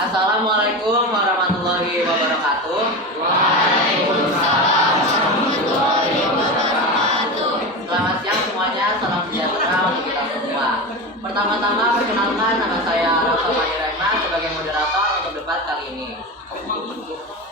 Assalamualaikum warahmatullahi wabarakatuh. Waalaikumsalam warahmatullahi wabarakatuh. Selamat siang semuanya, salam sejahtera untuk kita semua. Pertama-tama perkenalkan, nama saya Rafa Rahman sebagai moderator untuk debat kali ini.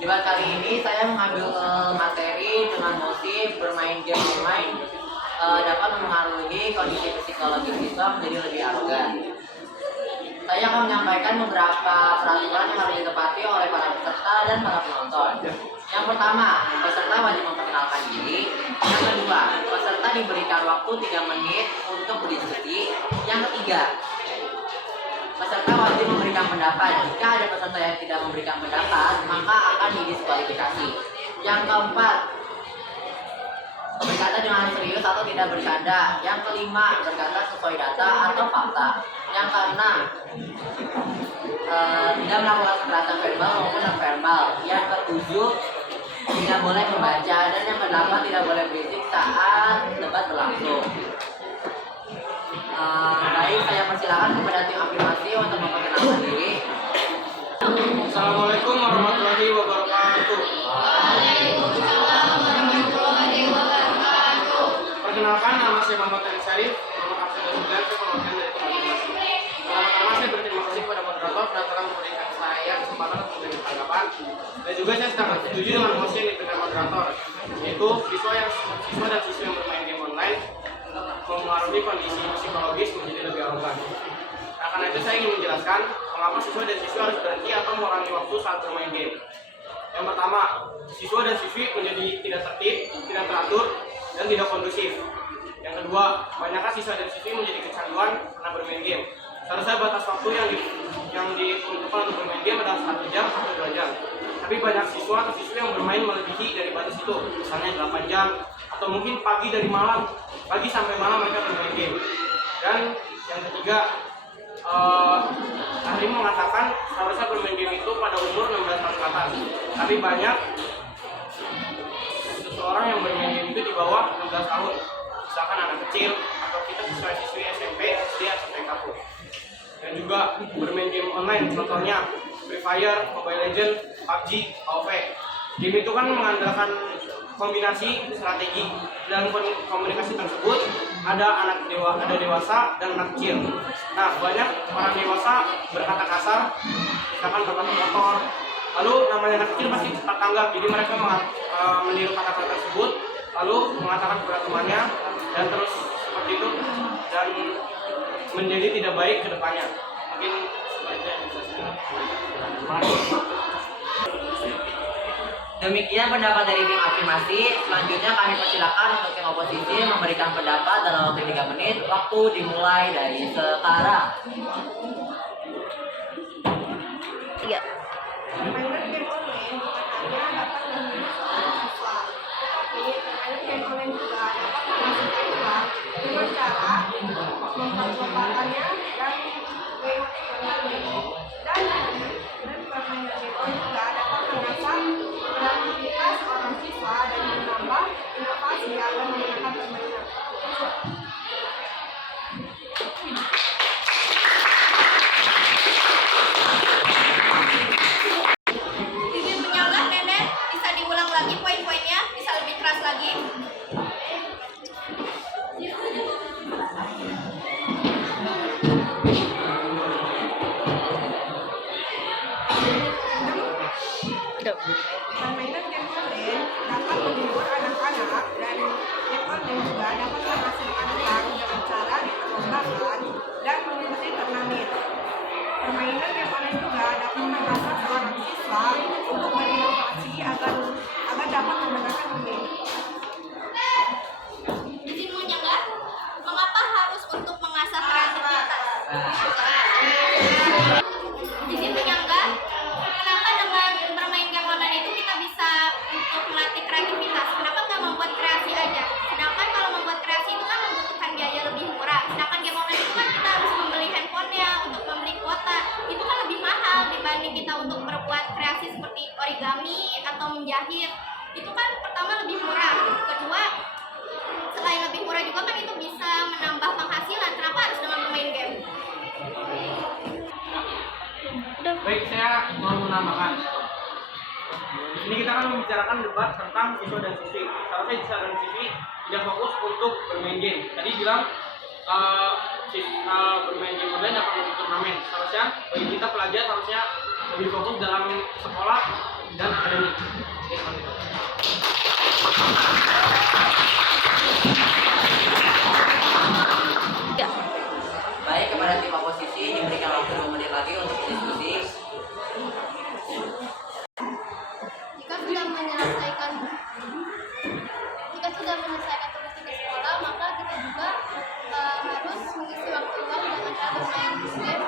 Debat kali ini saya mengambil materi dengan motif bermain game online dapat mempengaruhi kondisi psikologis siswa menjadi lebih arogan. Saya akan menyampaikan beberapa peraturan yang harus ditepati oleh para peserta dan para penonton. Yang pertama, peserta wajib memperkenalkan diri. Yang kedua, peserta diberikan waktu 3 menit untuk berdiskusi. Yang ketiga, peserta wajib memberikan pendapat. Jika ada peserta yang tidak memberikan pendapat, maka akan didiskualifikasi. Yang keempat, berkata dengan serius atau tidak bercanda. Yang kelima, berkata sesuai data atau fakta. Yang keenam, tidak melakukan kekerasan verbal maupun non verbal. Yang ketujuh, tidak boleh membaca. Dan yang kedelapan, tidak boleh berisik saat debat berlangsung. Baik, saya persilakan kepada tim afirmasi untuk memperkenalkan diri. Assalamualaikum warahmatullahi wabarakatuh. Waalaikumsalam warahmatullahi wabarakatuh. Perkenalkan, nama saya Muhammad Ali Syarif, nomor absen 9, saya perwakilan dari tim afirmasi. Pertama-tama saya berterima kasih kepada moderator karena telah memberikan saya kesempatan untuk memberikan tanggapan. Dan juga saya sangat setuju dengan mosi yang diberikan moderator, yaitu siswa dan siswi yang bermain game online mempengaruhi kondisi psikologis menjadi lebih arogan. Nah, karena itu saya ingin menjelaskan mengapa siswa dan siswi harus berhenti atau mengurangi waktu saat bermain game. Yang pertama, siswa dan siswi menjadi tidak tertib, tidak teratur, dan tidak kondusif. Yang kedua, banyaknya siswa dan siswi menjadi kecanduan karena bermain game. Seharusnya batas waktu yang diperuntukkan untuk bermain game adalah 1 jam atau 2 jam. Tapi banyak siswa atau siswi yang bermain melebihi dari batas itu, misalnya 8 jam, atau mungkin pagi sampai malam mereka bermain game. Dan yang ketiga, ahli mengatakan seharusnya bermain game itu pada umur 16 tahun ke atas. Tapi banyak seseorang yang bermain game itu di bawah 16 tahun, misalkan anak kecil atau kita siswa-siswi SMP, SD, atau TK. Dan juga bermain game online, contohnya Free Fire, Mobile Legends, PUBG, AoV. Game itu kan mengandalkan kombinasi strategi. Dalam komunikasi tersebut ada dewasa dan anak kecil. Nah, banyak orang dewasa berkata kasar, misalkan berkata kotor. Lalu namanya anak kecil pasti cepat tanggap, jadi mereka meniru kata-kata tersebut, lalu mengatakan kepada temannya, dan terus seperti itu, dan menjadi tidak baik ke depannya. Mungkin sebaiknya bisa Demikian pendapat dari tim afirmasi. Selanjutnya kami persilakan untuk tim oposisi memberikan pendapat dalam waktu 3 menit. Waktu dimulai dari sekarang. Iya. Permainan game online bukan hanya dapat menghibur seorang siswa, tetapi permainan game online juga dapat menghasilkan uang dengan cara memperlombakannya dan mengikuti ekonomi. Dan permainan game online juga dapat mengasah kreativitas seorang siswa dan menambah inovasi agar menggunakan permainan. Izin menyanggah, Nenek. Bisa diulang lagi poin-poinnya? Bisa lebih keras lagi? Permainan game online dapat menghibur anak-anak dan game online juga dapat menghasilkan uang dengan cara diperlombakan dan mengikuti turnamen. Permainan game online juga dapat mengasah seorang siswa untuk berinovasi agar dapat menggunakan game. Izin menyanggah, mengapa harus untuk mengasah kreativitas? Izin menyanggah, kenapa dengan bermain game online itu kita bisa untuk melatih kreativitas? Kenapa nggak membuat kreasi aja? Sedangkan kalau membuat kreasi itu kan membutuhkan biaya lebih murah. Sedangkan game online itu kan kita harus membeli handphonenya, untuk membeli kuota. Itu kan lebih mahal dibanding kita untuk berbuat kreasi seperti origami atau menjahit. Itu kan pertama lebih murah. Kedua, selain lebih murah juga kan itu bisa menambah penghasilan. Kenapa harus dengan bermain game? Udah. Baik, saya mau menambahkan. Ini kita akan membicarakan debat tentang siswa dan siswi. Seharusnya siswa dan siswi tidak fokus untuk bermain game. Tadi bilang bermain game online akan menjadi turnamen. Seharusnya bagi kita pelajar harusnya lebih fokus dalam sekolah dan akademik. Oke, seperti itu. Baik, kepada tim oposisi diberikan waktu 2 menit lagi untuk diskusi. Jika sudah menyelesaikan tugas-tugas sekolah, maka kita juga harus mengisi waktu luang dengan cara bermain game.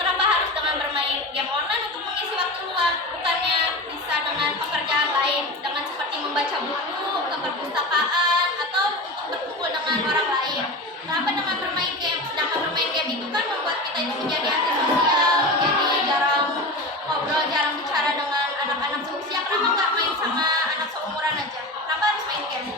Kenapa harus dengan bermain game online untuk mengisi waktu luang? Bukannya bisa dengan pekerjaan lain, dengan seperti membaca buku, ke perpustakaan, atau untuk berkumpul dengan orang lain. Kenapa dengan bermain game? Sedangkan bermain game itu kan membuat kita itu menjadi antisosial, menjadi jarang ngobrol, jarang bicara dengan anak-anak seusia. Kenapa nggak main sama anak seumuran aja? Kenapa harus main game?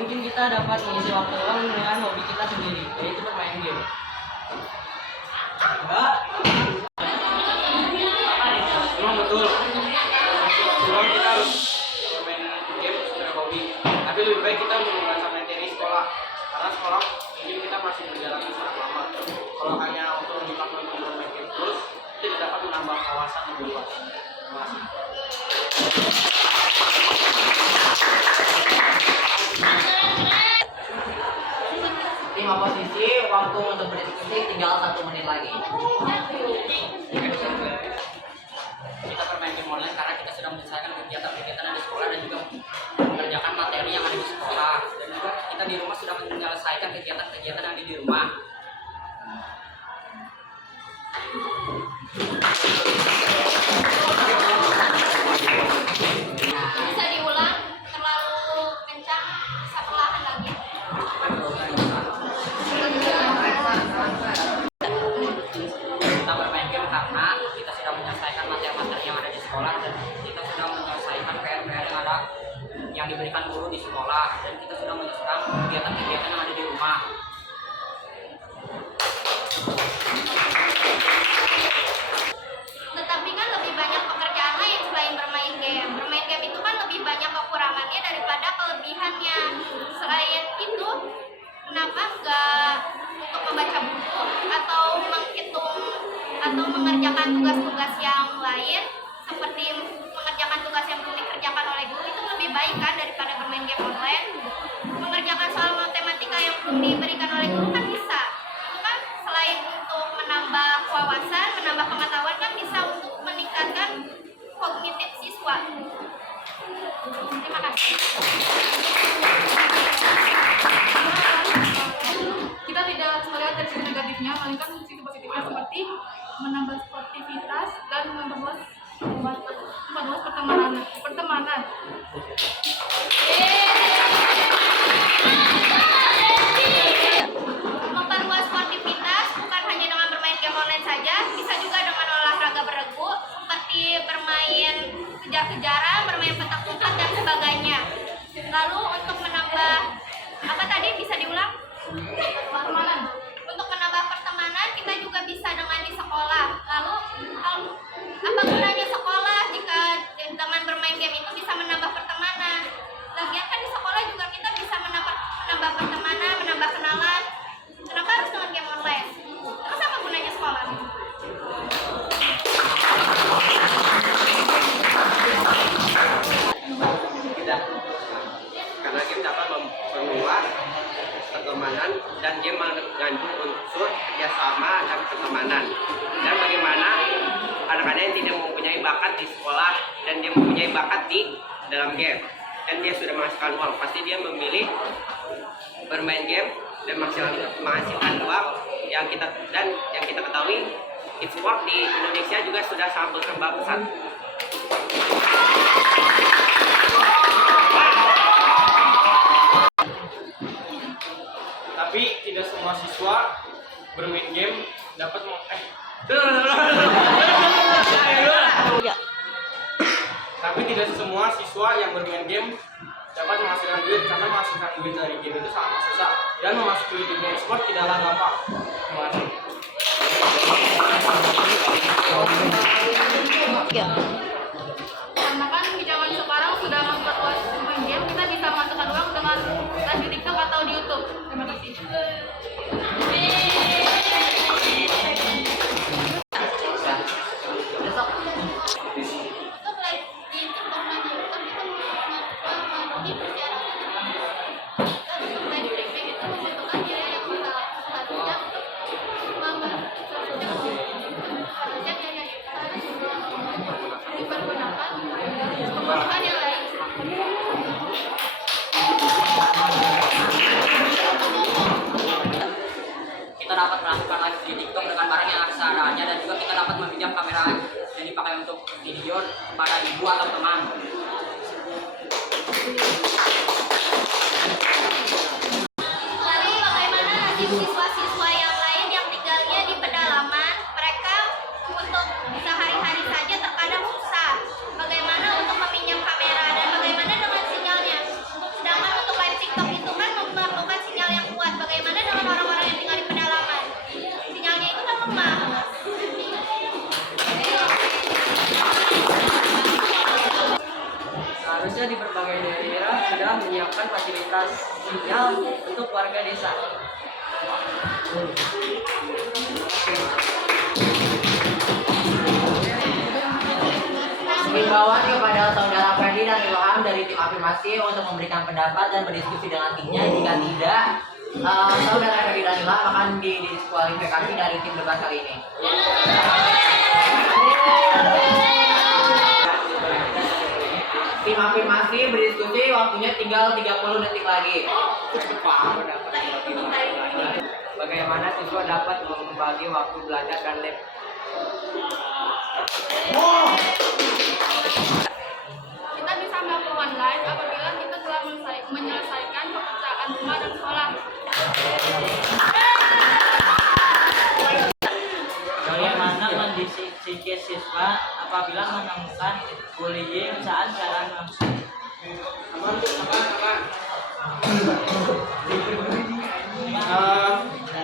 Mungkin kita dapat mengisi waktu luang dengan hobi kita sendiri, yaitu bermain game. Enggak? Memang betul. Memang kita harus bermain game sebagai hobi. Tapi lebih baik kita untuk membaca materi sekolah. Karena sekolah mungkin kita masih berjalan sangat lama. Kalau hanya untuk menyimak untuk bermain game terus, kita tidak dapat menambah wawasan lebih luas. Terima kasih. Tim oposisi, waktu untuk berdiskusi tinggal 1 menit lagi. Kita bermain game online karena kita sudah menyelesaikan kegiatan-kegiatan yang di sekolah dan juga mengerjakan materi yang ada di sekolah, dan juga kita di rumah sudah menyelesaikan kegiatan-kegiatan yang ada di rumah. Bisa diulang, terlalu kencang, bisa perlahan lagi. Kita bermain game karena kita sudah menyelesaikan materi-materi yang ada di sekolah, dan kita sudah menyelesaikan PR-PR yang diberikan guru di sekolah, dan kita sudah menyelesaikan kegiatan-kegiatan yang ada di rumah. Tetapi kan lebih banyak pekerjaan lain selain bermain game. Bermain game itu kan lebih banyak kekurangannya daripada kelebihannya. Selain itu, kenapa nggak untuk membaca buku atau menghitung atau mengerjakan tugas-tugas yang lain, seperti mengerjakan tugas yang belum dikerjakan oleh guru, itu lebih baik kan daripada bermain game online. Mengerjakan soal matematika yang belum diberikan oleh guru kan bisa. Itu kan selain untuk menambah wawasan, menambah pengetahuan, kan bisa untuk meningkatkan kognitif siswa. Terima kasih. Kita tidak melihat dari sisi negatifnya, melainkan sisi positifnya seperti menambah sportivitas dan memperluas pertemanan. Memperluas sportivitas bukan hanya dengan bermain game online saja, bisa juga dengan olahraga beregu seperti bermain kejar-kejaran, bermain petak umpet dan sebagainya. Lalu untuk menambah apa tadi, bisa diulang? Pertemanan. Untuk menambah pertemanan kita juga bisa dengan di sekolah. Lalu apa gunanya sekolah jika dengan bermain game itu bisa menambah pertemanan? Lagian kan di sekolah juga kita bisa menambah pertemanan, menambah kenalan. Kenapa harus dengan game online? Terus apa gunanya sekolah? Tidak, karena game dapat memperluas pertemanan dan game mengandung unsur kerjasama dan pertemanan. Dan bagaimana anak-anak yang tidak mempunyai bakat di sekolah dan dia mempunyai bakat di dalam game dan dia sudah menghasilkan uang, pasti dia memilih bermain game dan menghasilkan uang yang kita ketahui e-sport di Indonesia juga sudah sangat berkembang pesat. Tapi tidak semua siswa bermain game dapat Tapi tidak semua siswa yang bermain game dapat menghasilkan duit, karena menghasilkan duit dari game itu sangat susah, dan memasuki dunia e-sport tidaklah gampang. Terima kasih. Karena kan di zaman sekarang sudah memperluas main game, kita bisa masukkan uang dengan live di TikTok atau di YouTube. Terima kasih. Besok. Untuk live di informasi itu kita memenuhi persyaratan. Untuk live streaming itu membutuhkan biaya yang mahal. Seharusnya harusnya biaya itu harus dipergunakan untuk kebutuhan yang lain. Kita dapat melakukan live di TikTok dengan barang yang seadanya, dan juga kita dapat meminjam kamera yang dipakai untuk video pada ibu atau teman. Lalu bagaimana nasib siswa-siswa yang lain yang tinggalnya di pedalaman? Mereka untuk sehari-hari saja terkadang susah. Bagaimana untuk meminjam kamera dan bagaimana dengan sinyalnya? Sedangkan untuk live TikTok itu kan memerlukan sinyal yang kuat. Bagaimana dengan orang-orang yang tinggal di pedalaman? Sinyalnya itu kan lemah. Seharusnya di berbagai daerah sudah menyiapkan fasilitas sinyal untuk warga desa. Himbauan kepada saudara Ferdi dan Ilham dari tim afirmasi untuk memberikan pendapat dan berdiskusi dengan timnya. Jika tidak, saudara Ferdi dan Ilham akan didiskualifikasi dari tim debat kali ini. Tim afirmasi berdiskusi, waktunya tinggal 30 detik lagi. Bagaimana siswa dapat membagi waktu belajar dan lab? Kita bisa melakukan live apabila kita telah menyelesaikan pekerjaan rumah dan sekolah. Bagaimana kondisi psikis siswa apabila menemukan bullying saat jalan langsung?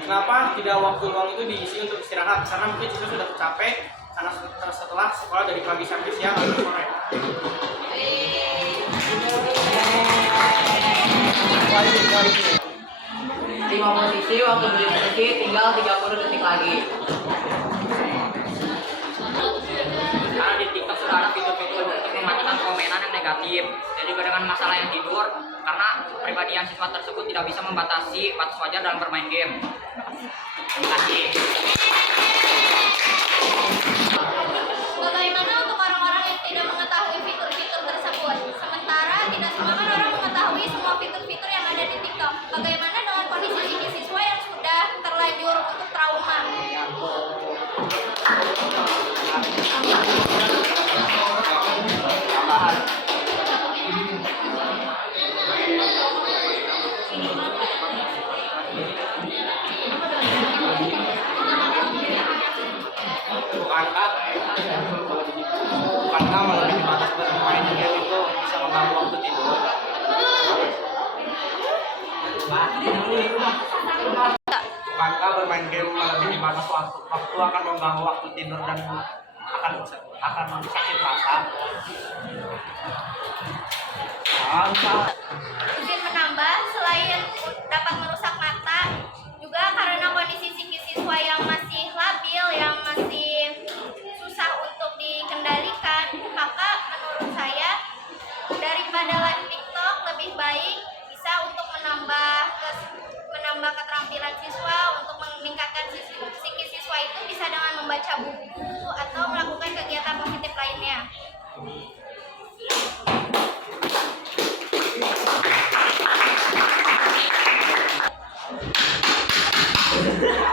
Kenapa tidak waktu luang itu diisi untuk istirahat? Karena mungkin siswa sudah capek karena setelah sekolah dari pagi sampai siang atau sore. Tim oposisi, waktu berdiskusi tinggal 30 detik lagi. Karena di TikTok sudah ada fitur-fitur untuk mematikan komenan yang negatif, dan juga dengan masalah yang tidur, karena kepribadian siswa tersebut tidak bisa membatasi batas wajar dalam bermain game. Terima kasih. Bagaimana untuk orang-orang yang tidak mengetahui fitur-fitur tersebut? Sementara tidak semua kan orang mengetahui semua fitur-fitur yang ada di TikTok. Bagaimana dengan kondisi siswa yang sudah terlanjur untuk trauma? Bukankah melebihi batas bermain game itu bisa mengganggu waktu tidur? Bukankah bermain game melebihi batas waktu akan mengganggu waktu tidur dan akan sakit mata? Izin menambah, selain dapat merusak mata, juga karena kondisi psikis siswa yang masih labil, yang masih susah untuk dikendalikan, maka menurut saya daripada live TikTok lebih baik bisa untuk menambah keterampilan siswa, untuk meningkatkan psikis siswa itu bisa dengan membaca buku atau melakukan kegiatan positif lainnya.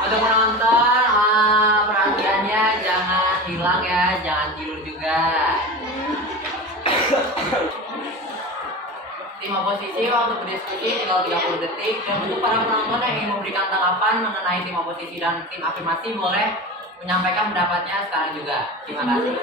Untuk penonton, perhatiannya jangan hilang ya, jangan tidur juga. Tim oposisi waktu berdiskusi tinggal 30 detik. Dan untuk para penonton yang ingin memberikan tanggapan mengenai tim oposisi dan tim afirmasi, boleh menyampaikan pendapatnya sekarang juga. Terima kasih.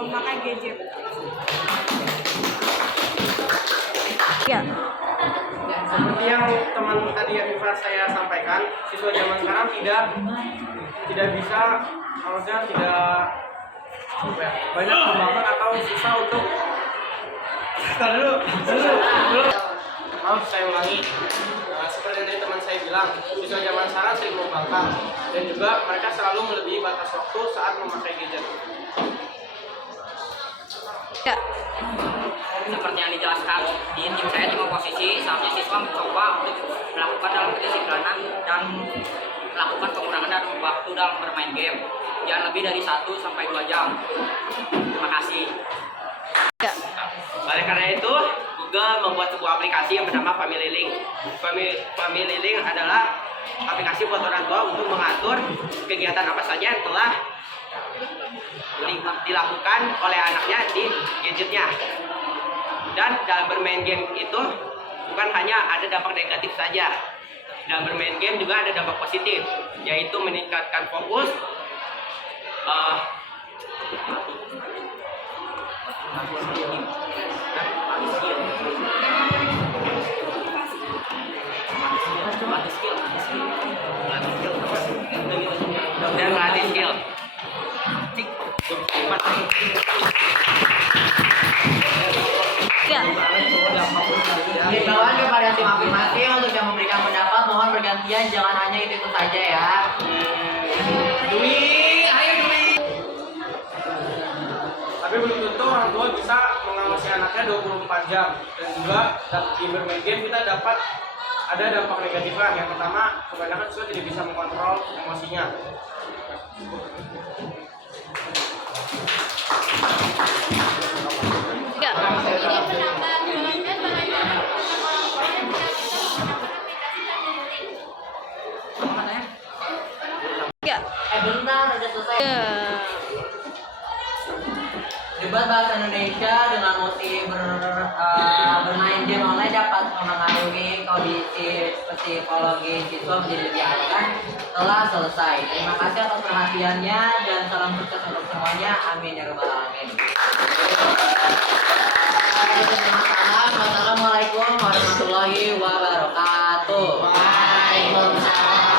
memakai gadget. Ya. Seperti yang teman tadi yang saya sampaikan, siswa zaman sekarang tidak bisa, maksudnya tidak banyak kemampuan atau susah untuk maaf saya ulangi. Seperti yang tadi teman saya bilang, siswa zaman sekarang sering membangkang dan juga mereka selalu melebihi batas waktu saat memakai gadget. Ya. Seperti yang dijelaskan, di tim saya 5 posisi, seharusnya siswa mencoba untuk melakukan dalam kedisiplinan dan melakukan pengurangan dalam waktu dalam bermain game. Jangan lebih dari 1 sampai 2 jam. Terima kasih. Ya. Oleh karena itu, Google membuat sebuah aplikasi yang bernama Family Link. Family Link adalah aplikasi buat orang tua untuk mengatur kegiatan apa saja yang telah dilakukan oleh anaknya di gadgetnya. Dan dalam bermain game itu bukan hanya ada dampak negatif saja. Dalam bermain game juga ada dampak positif, yaitu meningkatkan fokus, dan melatih skill. Ya. Himbauan kepada tim afirmasi untuk yang memberikan pendapat mohon bergantian, jangan hanya itu saja ya. Dwi, ayo Dwi. Tapi belum tentu orang tua bisa mengawasi anaknya 24 jam. Dan juga di bermain game kita dapat ada dampak negatifnya. Yang pertama, kebanyakan siswa tidak bisa mengontrol emosinya. Ya. Ini menambah kewajiban bagi orang tua yang tidak bisa menggunakan aplikasi dan Ya. Bentar, udah selesai. Ya. Debat bahasa Indonesia dengan motif bermain game online dapat memengaruhi kondisi psikologi siswa menjadi lebih aman telah selesai. Terima kasih atas perhatiannya dan salam sukses untuk semuanya. Amin ya rabbal alamin. Wassalamualaikum warahmatullahi wabarakatuh. Waalaikumsalam.